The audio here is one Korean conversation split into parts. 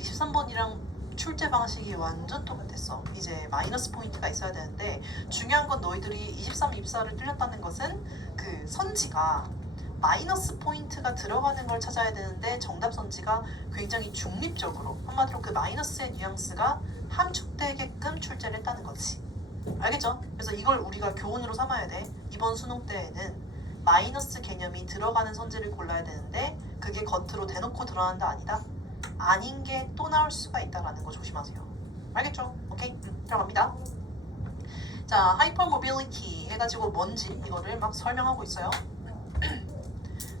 23번이랑 출제 방식이 완전 똑같았어. 이제 마이너스 포인트가 있어야 되는데 중요한 건 너희들이 23, 24를 틀렸다는 것은 그 선지가 마이너스 포인트가 들어가는 걸 찾아야 되는데 정답 선지가 굉장히 중립적으로 한마디로 그 마이너스의 뉘앙스가 함축되게끔 출제를 했다는 거지. 알겠죠? 그래서 이걸 우리가 교훈으로 삼아야 돼. 이번 수능 때에는 마이너스 개념이 들어가는 선지를 골라야 되는데 그게 겉으로 대놓고 드러난다 아니다? 아닌 게 또 나올 수가 있다라는 거 조심하세요. 알겠죠? 오케이? 들어갑니다. 자, 하이퍼모빌리티 해가지고 뭔지 이거를 막 설명하고 있어요.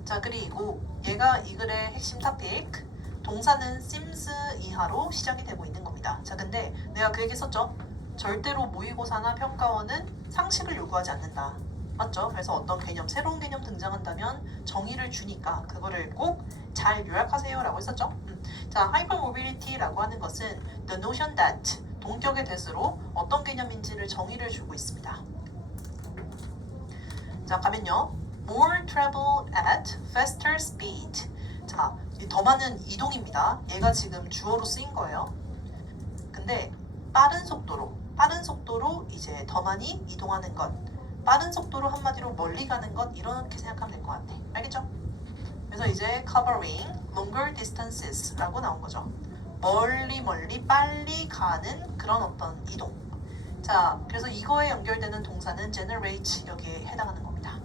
자, 그리고 얘가 이 글의 핵심 토픽 동사는 seems 이하로 시작이 되고 있는 겁니다. 자, 근데 내가 그 얘기 썼죠? 절대로 모의고사나 평가원은 상식을 요구하지 않는다. 맞죠? 그래서 어떤 개념, 새로운 개념 등장한다면 정의를 주니까 그거를 꼭 잘 요약하세요 라고 했었죠? 자, hypermobility라고 하는 것은 the notion that 동격의 대수로 어떤 개념인지를 정의를 주고 있습니다. 자, 가면요. more travel at faster speed. 자, 더 많은 이동입니다. 얘가 지금 주어로 쓰인 거예요. 근데 빠른 속도로 이제 더 많이 이동하는 것, 빠른 속도로 한마디로 멀리 가는 것, 이렇게 생각하면 될 것 같아. 알겠죠? 그래서 이제 covering longer distances 라고 나온 거죠. 멀리 빨리 가는 그런 어떤 이동. 자, 그래서 이거에 연결되는 동사는 generate 여기에 해당하는 겁니다.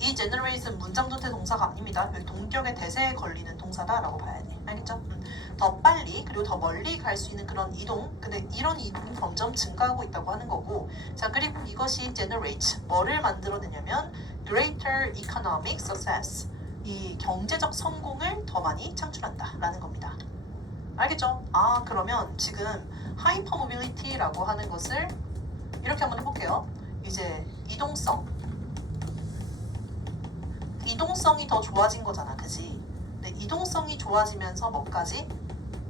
이 generate는 문장조태 동사가 아닙니다. 여기 동격의 대세에 걸리는 동사다라고 봐야 돼. 알겠죠? 더 빨리 그리고 더 멀리 갈 수 있는 그런 이동. 근데 이런 이동이 점점 증가하고 있다고 하는 거고. 자, 그리고 이것이 generate 뭐를 만들어내냐면 greater economic success. 이 경제적 성공을 더 많이 창출한다라는 겁니다. 알겠죠? 아, 그러면 지금 하이퍼모빌리티라고 하는 것을 이렇게 한번 해볼게요. 이제 이동성이 더 좋아진 거잖아, 그지? 근데 이동성이 좋아지면서 뭐까지?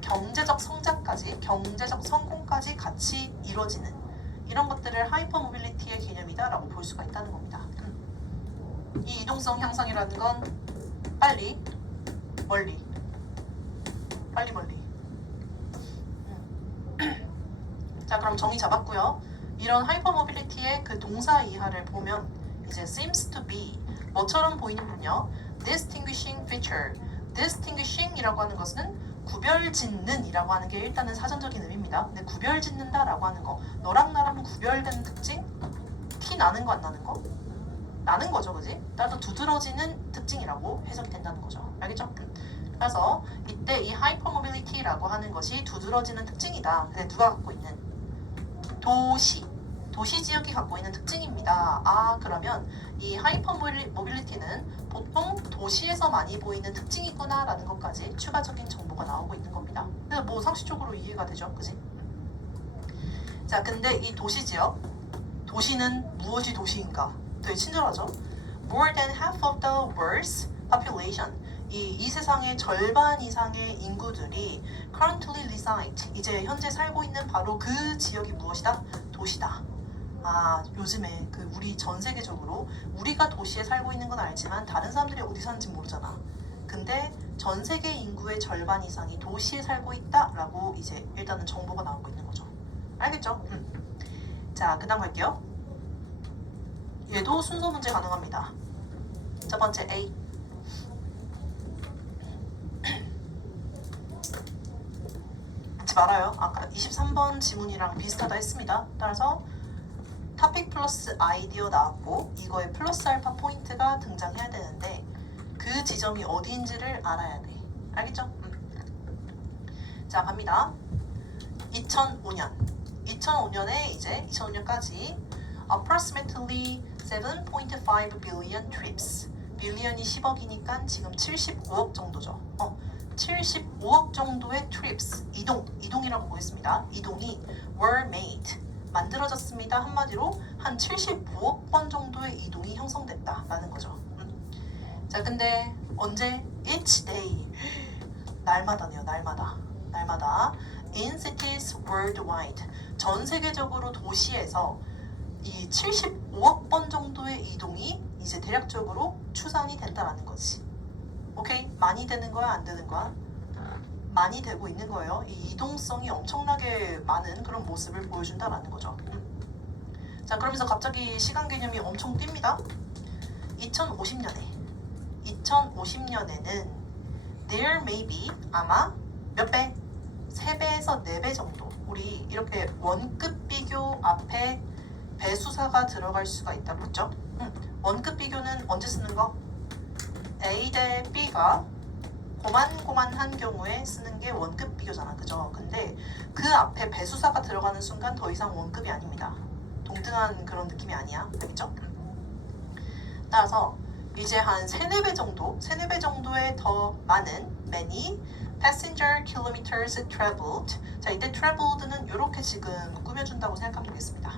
경제적 성장까지, 경제적 성공까지 같이 이루어지는 이런 것들을 하이퍼모빌리티의 개념이다라고 볼 수가 있다는 겁니다. 이 이동성 향상이라는 건 빨리, 멀리. 자, 그럼 정의 잡았고요. 이런 하이퍼모빌리티의 그 동사 이하를 보면 이제 seems to be 뭐처럼 보이는군요. distinguishing feature. distinguishing이라고 하는 것은 구별짓는 이라고 하는 게 일단은 사전적인 의미입니다. 근데 구별짓는다 라고 하는 거, 너랑 나랑 구별되는 특징? 티 나는 거 안 나는 거? 나는 거죠, 그지? 따라서 두드러지는 특징이라고 해석이 된다는 거죠. 알겠죠? 그래서 이때 이 하이퍼모빌리티라고 하는 것이 두드러지는 특징이다. 근데 누가 갖고 있는? 도시 지역이 갖고 있는 특징입니다. 아, 그러면 이 하이퍼모빌리티는 보통 도시에서 많이 보이는 특징이구나 라는 것까지 추가적인 정보가 나오고 있는 겁니다. 근데 뭐 상식적으로 이해가 되죠, 그지? 자, 근데 이 도시 지역, 도시는 무엇이 도시인가? 되게 친절하죠? More than half of the world's population. 이 세상의 절반 이상의 인구들이 currently reside. 이제 현재 살고 있는 바로 그 지역이 무엇이다? 도시다. 아, 요즘에 그 우리 전 세계적으로 우리가 도시에 살고 있는 건 알지만 다른 사람들이 어디 사는지 모르잖아. 근데 전 세계 인구의 절반 이상이 도시에 살고 있다라고 이제 일단은 정보가 나오고 있는 거죠. 알겠죠? 자, 그 다음 갈게요. 얘도 순서 문제 가능합니다. 첫 번째 A. 잊지 말아요. 아까 23번 지문이랑 비슷하다 했습니다. 따라서 토픽 플러스 아이디어 나왔고 이거에 플러스 알파 포인트가 등장해야 되는데 그 지점이 어디인지를 알아야 돼. 알겠죠? 자, 갑니다. 2005년에 이제 2005년까지 approximately 7.5 billion trips. 빌리언이 10억이니까 지금 75억 정도죠. 75억 정도의 trips, 이동이라고 보겠습니다. 이동이 were made, 만들어졌습니다. 한마디로 한 75억 번 정도의 이동이 형성됐다라는 거죠. 자, 근데 언제? Each day. 날마다네요, 날마다. In cities worldwide. 전 세계적으로 도시에서 이 75억 번 정도의 이동이 이제 대략적으로 추산이 된다라는 거지. 오케이? 많이 되는 거야, 안 되는 거야? 많이 되고 있는 거예요. 이 이동성이 엄청나게 많은 그런 모습을 보여준다라는 거죠. 자, 그러면서 갑자기 시간 개념이 엄청 뜁니다. 2050년에는 there may be 아마 몇 배? 3배에서 4배 정도. 우리 이렇게 원급 비교 앞에 배수사가 들어갈 수가 있다고 했죠. 원급 비교는 언제 쓰는 거? A 대 B가 고만고만한 경우에 쓰는 게 원급 비교잖아, 그죠? 근데 그 앞에 배수사가 들어가는 순간 더 이상 원급이 아닙니다. 동등한 그런 느낌이 아니야, 알겠죠? 따라서 이제 한 3, 4배 정도, 3, 4배 정도의 더 많은 many passenger kilometers traveled. 자, 이때 traveled는 이렇게 지금 꾸며준다고 생각하면 되겠습니다.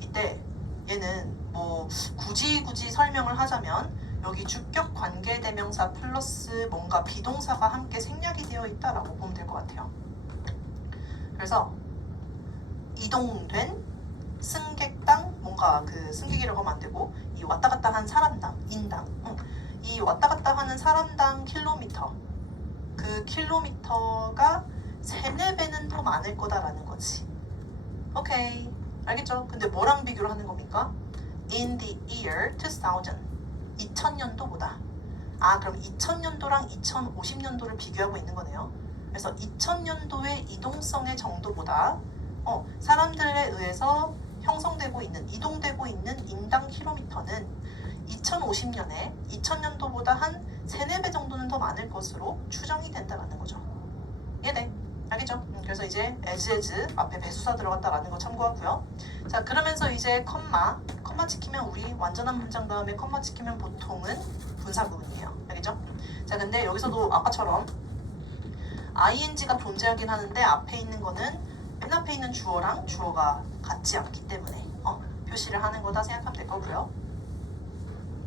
이때 얘는 뭐 굳이 설명을 하자면 여기 주격 관계대명사 플러스 뭔가 비동사가 함께 생략이 되어 있다라고 보면 될 것 같아요. 그래서 이동된 승객당 뭔가 그 승객이라고 하면 안 되고 이 왔다 갔다 한 사람당 인당 이 왔다 갔다 하는 사람당 킬로미터 그 킬로미터가 3, 4배는 더 많을 거다라는 거지. 오케이, 알겠죠? 근데 뭐랑 비교를 하는 겁니까? In the year 2000 2000년도보다. 아, 그럼 2000년도랑 2050년도를 비교하고 있는 거네요. 그래서 2000년도의 이동성의 정도보다 사람들에 의해서 형성되고 있는, 이동되고 있는 인당 킬로미터는 2050년에 2000년도보다 한 3, 4배 정도는 더 많을 것으로 추정이 된다는 거죠. 이해돼? 알겠죠? 그래서 이제 as 앞에 배수사 들어갔다라는 거 참고하고요. 자, 그러면서 이제 컴마 찍히면 우리 완전한 문장 다음에 컴마 찍히면 보통은 분사구문이에요. 알겠죠? 자, 근데 여기서도 아까처럼 ing가 존재하긴 하는데 앞에 있는 거는 맨 앞에 있는 주어랑 주어가 같지 않기 때문에 표시를 하는 거다 생각하면 될 거고요.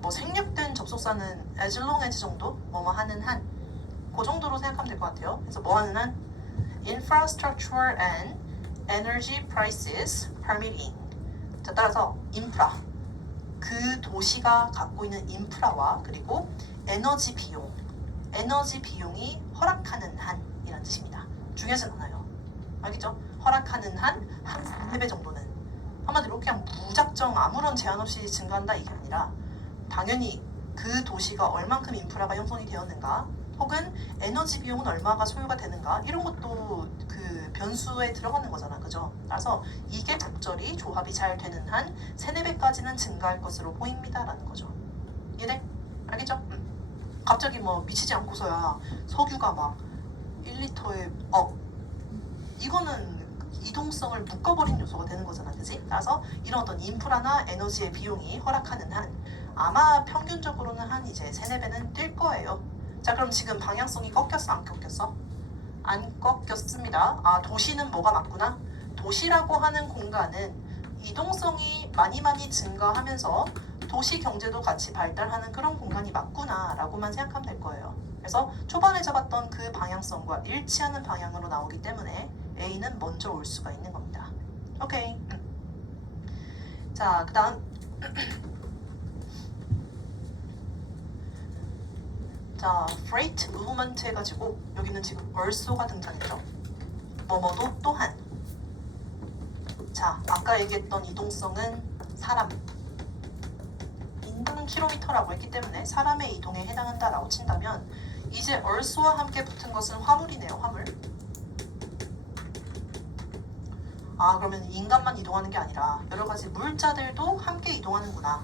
뭐 생략된 접속사는 as long as 정도 뭐뭐 하는 한 그 정도로 생각하면 될 것 같아요. 그래서 뭐 하는 한 infrastructure and energy prices permitting. 자, 따라서 인프라 그 도시가 갖고 있는 인프라와 그리고 에너지 비용이 허락하는 한이라는 뜻입니다. 중요하진 않아요. 알겠죠? 허락하는 한 3배 정도는 한마디로 그냥 무작정 아무런 제한 없이 증가한다 이게 아니라 당연히 그 도시가 얼만큼 인프라가 형성이 되었는가 혹은 에너지 비용은 얼마가 소요가 되는가 이런 것도 그 변수에 들어가는 거잖아, 그죠? 따라서 이게 적절히 조합이 잘 되는 한 3, 4배까지는 증가할 것으로 보입니다 라는 거죠. 이해돼? 알겠죠? 갑자기 뭐 미치지 않고서야 석유가 막 1리터에 이거는 이동성을 묶어버린 요소가 되는 거잖아, 그지? 따라서 이런 어떤 인프라나 에너지의 비용이 허락하는 한 아마 평균적으로는 한 이제 3, 4배는 뛸 거예요. 자, 그럼 지금 방향성이 꺾였어? 안 꺾였어? 안 꺾였습니다. 아, 도시는 뭐가 맞구나? 도시라고 하는 공간은 이동성이 많이 증가하면서 도시 경제도 같이 발달하는 그런 공간이 맞구나 라고만 생각하면 될 거예요. 그래서 초반에 잡았던 그 방향성과 일치하는 방향으로 나오기 때문에 A는 먼저 올 수가 있는 겁니다. 오케이. 자, 그 다음 자, freight movement 해가지고 여기는 지금 also가 등장했죠. 뭐뭐도 또한. 자, 아까 얘기했던 이동성은 사람 인당 킬로미터라고 했기 때문에 사람의 이동에 해당한다라고 친다면 이제 also와 함께 붙은 것은 화물이네요. 화물. 아, 그러면 인간만 이동하는 게 아니라 여러 가지 물자들도 함께 이동하는구나.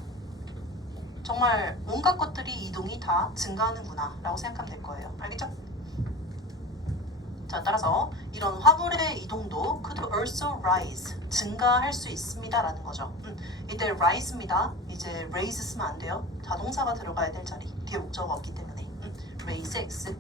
정말 온갖 것들이 이동이 다 증가하는구나 라고 생각하면 될 거예요. 알겠죠? 자, 따라서 이런 화물의 이동도 could also rise, 증가할 수 있습니다 라는 거죠. 이때 rise입니다. 이제 raise 쓰면 안 돼요. 자동사가 들어가야 될 자리. 뒤에 목적어가 없기 때문에 raise x.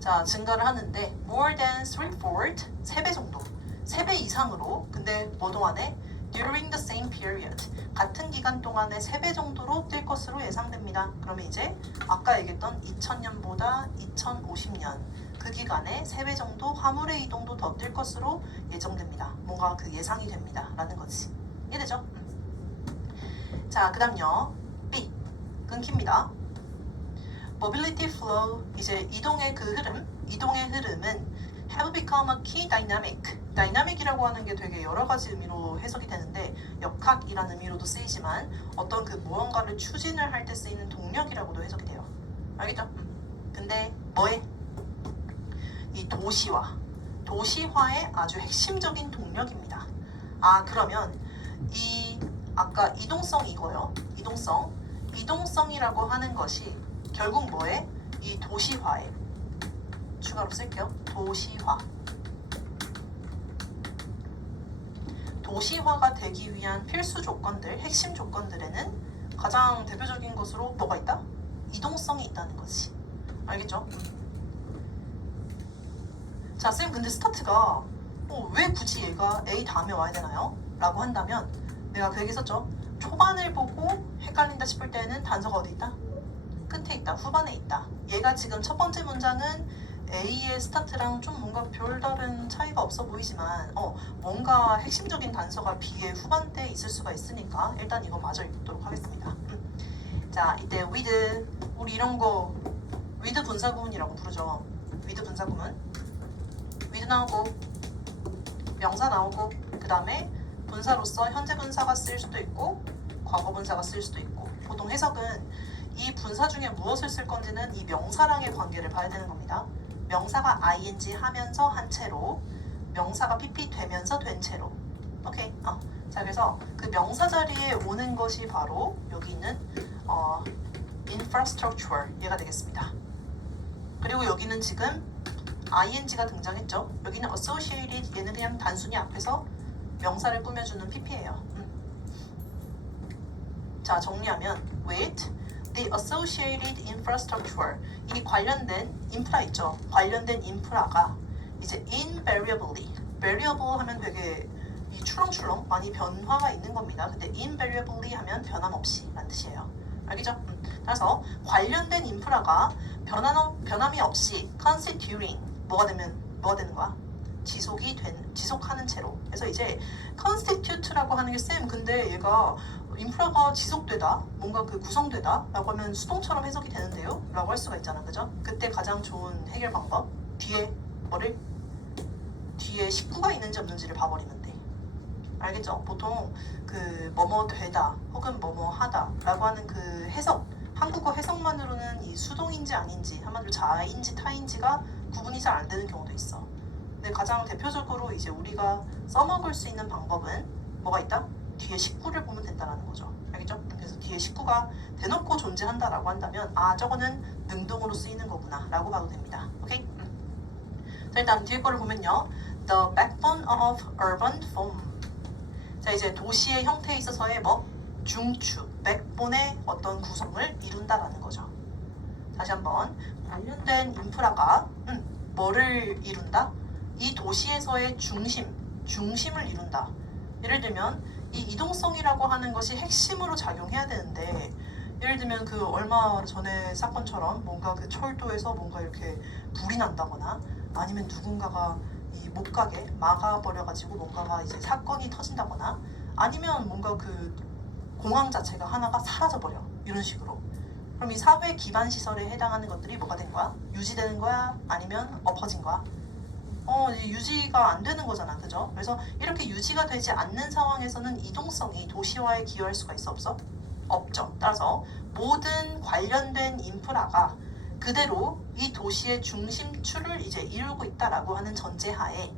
자, 증가를 하는데 more than 3/4, 3배 정도. 3배 이상으로. 근데 뭐 동안에? during the same period. 같은 기간 동안에 3배 정도로 뛸 것으로 예상됩니다. 그러면 이제 아까 얘기했던 2000년보다 2050년 그 기간에 3배 정도 화물의 이동도 더 뛸 것으로 예정됩니다. 뭔가 그 예상이 됩니다. 라는 거지. 이해되죠? 자, 그 다음요. B. 끊깁니다. mobility flow, 이제 이동의 그 흐름, 이동의 흐름은 have become a key dynamic. dynamic이라고 하는 게 되게 여러 가지 의미로 해석이 되는데 역학이라는 의미로도 쓰이지만 어떤 그 무언가를 추진을 할 때 쓰이는 동력이라고도 해석이 돼요. 알겠죠? 근데 뭐에? 이 도시화의 아주 핵심적인 동력입니다. 아, 그러면 이 아까 이동성 이거요. 이동성이라고 하는 것이 결국 뭐에? 이 도시화에 추가로 쓸게요. 도시화가 되기 위한 필수 조건들, 핵심 조건들에는 가장 대표적인 것으로 뭐가 있다? 이동성이 있다는 거지. 알겠죠? 자, 쌤 근데 스타트가 왜 굳이 얘가 A 다음에 와야 되나요? 라고 한다면 내가 그 얘기 썼죠. 초반을 보고 헷갈린다 싶을 때는 단서가 어디 있다? 끝에 있다. 후반에 있다. 얘가 지금 첫 번째 문장은 A의 스타트랑 좀 뭔가 별다른 차이가 없어 보이지만 뭔가 핵심적인 단서가 B의 후반대에 있을 수가 있으니까 일단 이거 마저 읽도록 하겠습니다. 자, 이때 with, 우리 이런 거 with 분사구문이라고 부르죠. with 분사구문. with 나오고 명사 나오고 그 다음에 분사로서 현재 분사가 쓸 수도 있고 과거 분사가 쓸 수도 있고 보통 해석은 이 분사 중에 무엇을 쓸 건지는 이 명사랑의 관계를 봐야 되는 겁니다. 명사가 ing 하면서 한 채로 명사가 pp 되면서 된 채로 오케이? 자, 그래서 그 명사 자리에 오는 것이 바로 여기 있는 infrastructure 얘가 되겠습니다. 그리고 여기는 지금 ing가 등장했죠. 여기는 associated 얘는 그냥 단순히 앞에서 명사를 꾸며주는 pp예요. 자, 정리하면 with the associated infrastructure 이 관련된 인프라 있죠. 관련된 인프라가 이제 invariably variable 하면 되게 이 출렁출렁 많이 변화가 있는 겁니다. 근데 invariably 하면 변함없이 라는 뜻이에요. 알겠죠? 따라서 관련된 인프라가 변함이 없이 constituting 뭐가 되는 거야? 지속하는 채로. 그래서 이제 constitute라고 하는 게 쌤 근데 얘가 인프라가 지속되다, 뭔가 그 구성되다 라고 하면 수동처럼 해석이 되는데요? 라고 할 수가 있잖아, 그죠? 그때 가장 좋은 해결 방법 뒤에 식구가 있는지 없는지를 봐버리면 돼. 알겠죠? 보통 그 뭐뭐 되다 혹은 뭐뭐 하다 라고 하는 그 해석, 한국어 해석만으로는 이 수동인지 아닌지 한마디로 자인지 타인지가 구분이 잘 안 되는 경우도 있어. 근데 가장 대표적으로 이제 우리가 써먹을 수 있는 방법은 뭐가 있다? 뒤에 식구를 보면 된다는 거죠. 알겠죠? 그래서 뒤에 식구가 대놓고 존재한다라고 한다면 저거는 능동으로 쓰이는 거구나 라고 봐도 됩니다. 오케이? 자, 일단 뒤에 거를 보면요. The backbone of urban form. 자, 이제 도시의 형태에 있어서의 중추, backbone의 어떤 구성을 이룬다라는 거죠. 다시 한번 관련된 인프라가 뭐를 이룬다? 이 도시에서의 중심을 이룬다. 예를 들면 이 이동성이라고 하는 것이 핵심으로 작용해야 되는데 예를 들면 그 얼마 전에 사건처럼 뭔가 그 철도에서 뭔가 이렇게 불이 난다거나 아니면 누군가가 이 못 가게 막아버려가지고 뭔가가 이제 사건이 터진다거나 아니면 뭔가 그 공항 자체가 하나가 사라져버려 이런 식으로. 그럼 이 사회 기반 시설에 해당하는 것들이 뭐가 된 거야? 유지되는 거야? 아니면 엎어진 거야? 유지가 안 되는 거잖아, 그죠? 그래서 이렇게 유지가 되지 않는 상황에서는 이동성이 도시화에 기여할 수가 있어, 없어? 없죠. 따라서 모든 관련된 인프라가 그대로 이 도시의 중심추를 이제 이루고 있다라고 하는 전제하에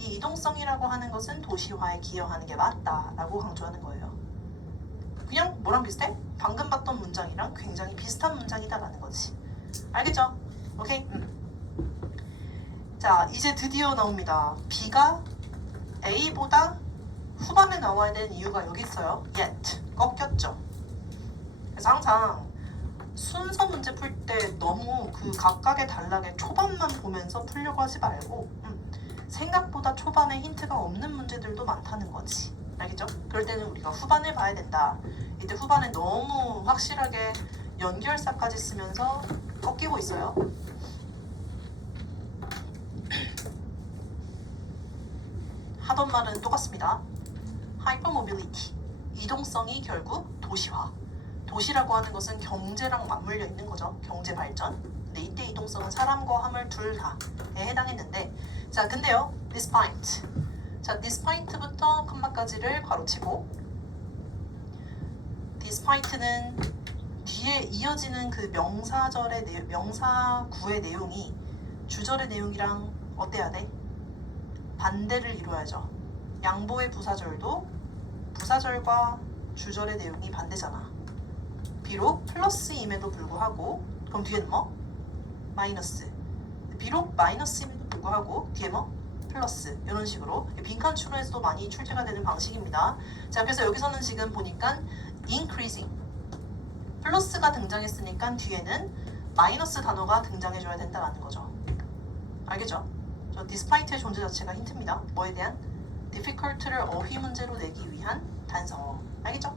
이 이동성이라고 하는 것은 도시화에 기여하는 게 맞다라고 강조하는 거예요. 그냥 뭐랑 비슷해? 방금 봤던 문장이랑 굉장히 비슷한 문장이다라는 거지. 알겠죠? 오케이? 자, 이제 드디어 나옵니다. B가 A보다 후반에 나와야 되는 이유가 여기 있어요. yet. 꺾였죠. 그래서 항상 순서 문제 풀 때 너무 그 각각의 단락의 초반만 보면서 풀려고 하지 말고 생각보다 초반에 힌트가 없는 문제들도 많다는 거지. 알겠죠? 그럴 때는 우리가 후반을 봐야 된다. 이때 후반에 너무 확실하게 연결사까지 쓰면서 꺾이고 있어요. 하던 말은 똑같습니다. 하이퍼모빌리티, 이동성이 결국 도시라고 하는 것은 경제랑 맞물려 있는 거죠. 경제 발전. 근데 이때 이동성은 사람과 화물 둘 다에 해당했는데, 자 근데요, despite. 자 despite부터 컴마까지를 괄호치고, despite는 뒤에 이어지는 그 명사구의 내용이 주절의 내용이랑 어때야 돼? 반대를 이루어야죠. 양보의 부사절도 부사절과 주절의 내용이 반대잖아. 비록 플러스임에도 불구하고, 그럼 뒤에는 뭐? 마이너스. 비록 마이너스임에도 불구하고 뒤에 뭐? 플러스. 이런 식으로 빈칸 추론에서도 많이 출제가 되는 방식입니다. 자, 그래서 여기서는 지금 보니까 increasing 플러스가 등장했으니까 뒤에는 마이너스 단어가 등장해줘야 된다는 거죠. 알겠죠? 저 despite의 존재 자체가 힌트입니다. 뭐에 대한? difficult를 어휘 문제로 내기 위한 단서. 알겠죠?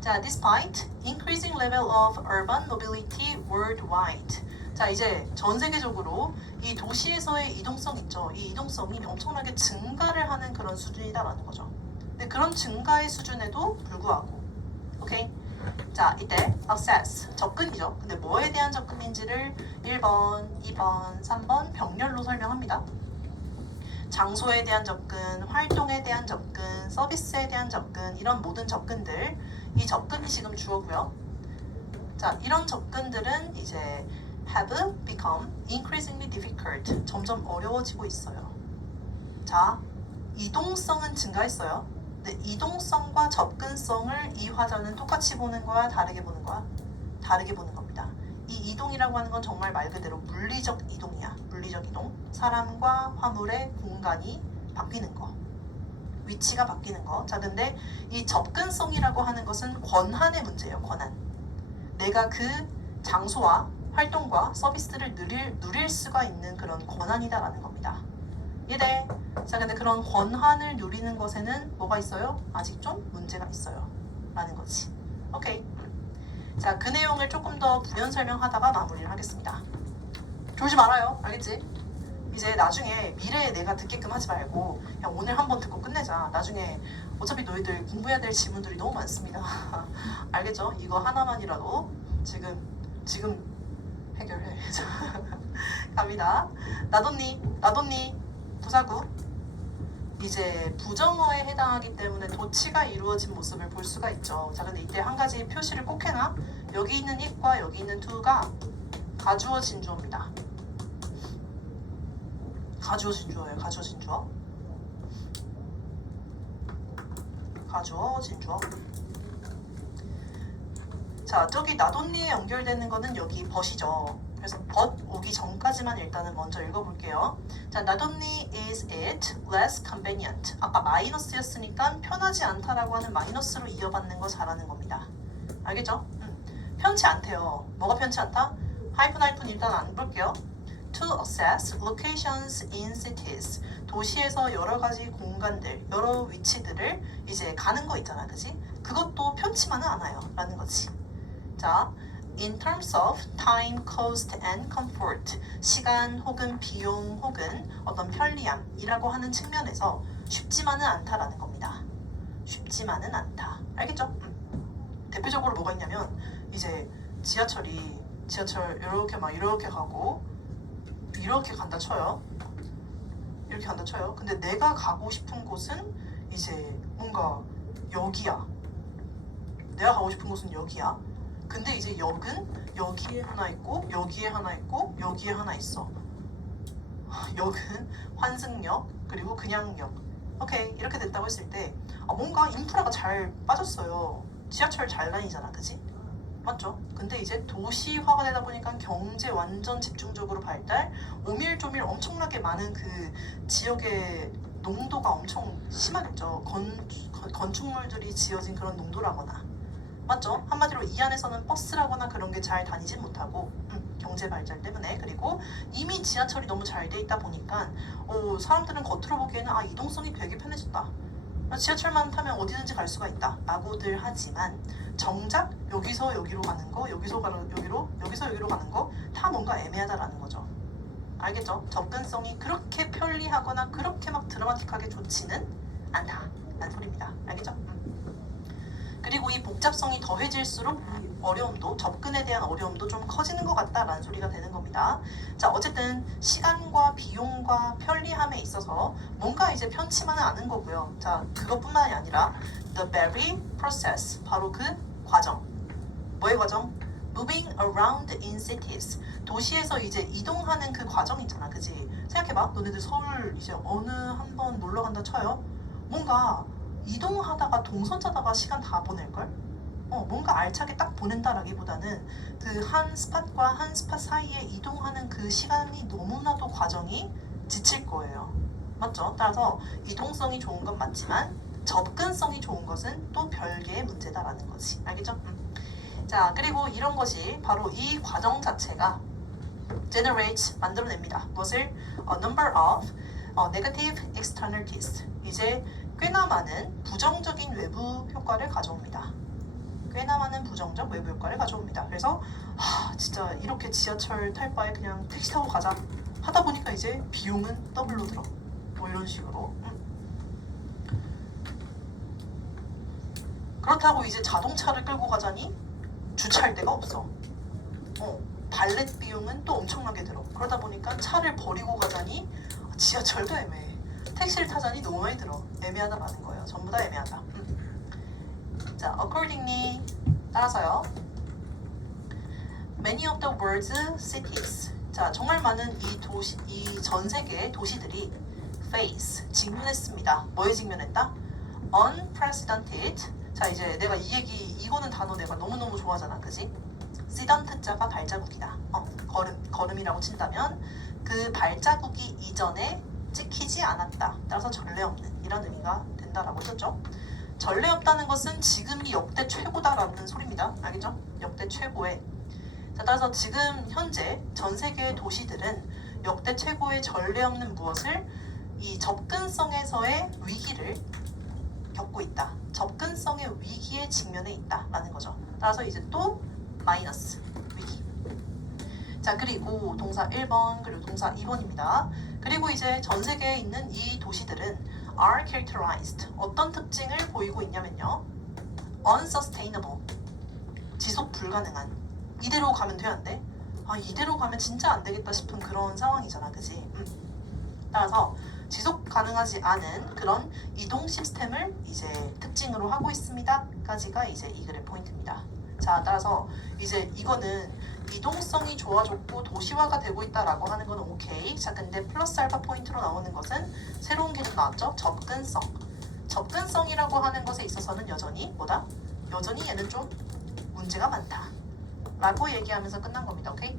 자, despite increasing level of urban mobility worldwide. 자, 이제 전 세계적으로 이 도시에서의 이동성 있죠. 이 이동성이 엄청나게 증가를 하는 그런 수준이다라는 거죠. 근데 그런 증가의 수준에도 불구하고, 오케이? 자, 이때 access, 접근이죠. 근데 뭐에 대한 접근인지를 1번, 2번, 3번 병렬로 설명합니다. 장소에 대한 접근, 활동에 대한 접근, 서비스에 대한 접근, 이런 모든 접근들, 이 접근이 지금 주어고요. 자, 이런 접근들은 이제 have become increasingly difficult, 점점 어려워지고 있어요. 자, 이동성은 증가했어요. 근데 이동성과 접근성을 이 화자는 똑같이 보는 거야, 다르게 보는 거야? 다르게 보는 겁니다. 이 이동이라고 하는 건 정말 말 그대로 물리적 이동이야. 물리적 이동. 사람과 화물의 공간이 바뀌는 거. 위치가 바뀌는 거. 자, 근데 이 접근성이라고 하는 것은 권한의 문제예요. 권한. 내가 그 장소와 활동과 서비스를 누릴 수가 있는 그런 권한이다라는 겁니다. 이해돼? 자, 근데 그런 권한을 누리는 것에는 뭐가 있어요? 아직 좀 문제가 있어요. 라는 거지. 오케이. 자, 그 내용을 조금 더 부연 설명하다가 마무리를 하겠습니다. 졸지 말아요. 알겠지? 이제 나중에 미래에 내가 듣게끔 하지 말고 그냥 오늘 한번 듣고 끝내자. 나중에 어차피 너희들 공부해야 될 지문들이 너무 많습니다. 알겠죠? 이거 하나만이라도 지금 해결해. 갑니다. 나돈니 부사구. 이제 부정어에 해당하기 때문에 도치가 이루어진 모습을 볼 수가 있죠. 자, 근데 이때 한 가지 표시를 꼭 해놔. 여기 있는 it과 여기 있는 to가 가주어 진주어입니다. 가주어 진주어예요. 가주어 진주어. 가주어 진주어. 자, 저기 나돈니에 연결되는 거는 여기 벗이죠. 그래서 벗 오기 전까지만 일단은 먼저 읽어볼게요. 자, not only is it less convenient. 아까 마이너스였으니까 편하지 않다라고 하는 마이너스로 이어받는 거 잘하는 겁니다. 알겠죠? 편치 않대요. 뭐가 편치 않다? 하이픈 일단 안 볼게요. To access locations in cities. 도시에서 여러 가지 공간들, 여러 위치들을 이제 가는 거 있잖아, 그지? 그것도 편치만은 않아요, 라는 거지. 자, in terms of time, cost, and comfort. 시간 혹은 비용 혹은 어떤 편리함이라고 하는 측면에서 쉽지만은 않다라는 겁니다. 쉽지만은 않다. 알겠죠? 대표적으로 뭐가 있냐면 이제 지하철 이렇게 가고 이렇게 간다 쳐요. 이렇게 간다 쳐요. 근데 내가 가고 싶은 곳은 이제 뭔가 여기야. 내가 가고 싶은 곳은 여기야. 근데 이제 역은 여기에 하나 있고 여기에 하나 있고 여기에 하나 있어. 역은 환승역 그리고 그냥역. 오케이, 이렇게 됐다고 했을 때 뭔가 인프라가 잘 빠졌어요. 지하철 잘 다니잖아, 그치? 맞죠? 근데 이제 도시화가 되다 보니까 경제 완전 집중적으로 발달, 오밀조밀 엄청나게 많은 그 지역의 농도가 엄청 심하겠죠. 건축물들이 지어진 그런 농도라거나. 맞죠? 한마디로 이 안에서는 버스라거나 그런 게 잘 다니진 못하고 경제 발전 때문에. 그리고 이미 지하철이 너무 잘 돼 있다 보니까 사람들은 겉으로 보기에는 이동성이 되게 편해졌다. 지하철만 타면 어디든지 갈 수가 있다 라고들 하지만 정작 여기서 여기로 가는 거, 여기서 여기로 가는 거 다 뭔가 애매하다라는 거죠. 알겠죠? 접근성이 그렇게 편리하거나 그렇게 막 드라마틱하게 좋지는 않다 라는 소리입니다. 알겠죠? 그리고 이 복잡성이 더해질수록 이 어려움도, 접근에 대한 어려움도 좀 커지는 것 같다라는 소리가 되는 겁니다. 자, 어쨌든 시간과 비용과 편리함에 있어서 뭔가 이제 편치만은 않은 거고요. 자, 그것뿐만이 아니라 the very process, 바로 그 과정. 뭐의 과정? Moving around in cities. 도시에서 이제 이동하는 그 과정 있잖아, 그지? 생각해봐. 너네들 서울 이제 어느 한번 놀러 간다 쳐요. 뭔가 이동하다가 동선 짜다가 시간 다 보낼걸? 뭔가 알차게 딱 보낸다라기보다는 그 한 스팟과 한 스팟 사이에 이동하는 그 시간이 너무나도 과정이 지칠 거예요. 맞죠? 따라서 이동성이 좋은 건 맞지만 접근성이 좋은 것은 또 별개의 문제다라는 거지. 알겠죠? 자, 그리고 이런 것이 바로 이 과정 자체가 generate, 만들어냅니다. 무엇을? A number of negative externalities. 이제 꽤나 많은 부정적인 외부 효과를 가져옵니다. 꽤나 많은 부정적 외부 효과를 가져옵니다. 그래서 진짜 이렇게 지하철 탈 바에 그냥 택시 타고 가자 하다 보니까 이제 비용은 더블로 들어. 뭐 이런 식으로. 그렇다고 이제 자동차를 끌고 가자니 주차할 데가 없어. 발렛 비용은 또 엄청나게 들어. 그러다 보니까 차를 버리고 가자니 지하철도 애매해. 택시를 타자니 너무 많이 들어. 애매하다라는 거예요. 전부 다 애매하다. 자, accordingly, 따라서요. Many of the world's cities. 자, 정말 많은 이 전 세계의 도시들이 face, 직면했습니다. 뭐에 직면했다? Unprecedented. 자, 이제 내가 이거는 단어 내가 너무너무 좋아하잖아, 그지? 시던트자가 발자국이다. 걸음이라고 친다면 그 발자국이 이전에 찍히지 않았다. 따라서 전례 없는 이런 의미가 된다라고 했었죠. 전례 없다는 것은 지금이 역대 최고다라는 소리입니다. 알겠죠? 역대 최고의. 자, 따라서 지금 현재 전 세계의 도시들은 역대 최고의 전례 없는 무엇을? 이 접근성에서의 위기를 겪고 있다. 접근성의 위기에 직면해 있다라는 거죠. 따라서 이제 또 마이너스 위기. 자, 그리고 동사 1번 그리고 동사 2번입니다. 그리고 이제 전 세계에 있는 이 도시들은 are characterized. 어떤 특징을 보이고 있냐면요. unsustainable. 지속 불가능한. 이대로 가면 돼, 안 돼? 이대로 가면 진짜 안 되겠다 싶은 그런 상황이잖아, 그지? 따라서 지속 가능하지 않은 그런 이동 시스템을 이제 특징으로 하고 있습니다.까지가 이제 이 글의 포인트입니다. 자, 따라서 이제 이거는 이동성이 좋아졌고 도시화가 되고 있다라고 하는 건 오케이. 자, 근데 플러스 알파 포인트로 나오는 것은 새로운 개념 나왔죠? 접근성. 접근성이라고 하는 것에 있어서는 여전히 뭐다? 여전히 얘는 좀 문제가 많다. 라고 얘기하면서 끝난 겁니다. 오케이?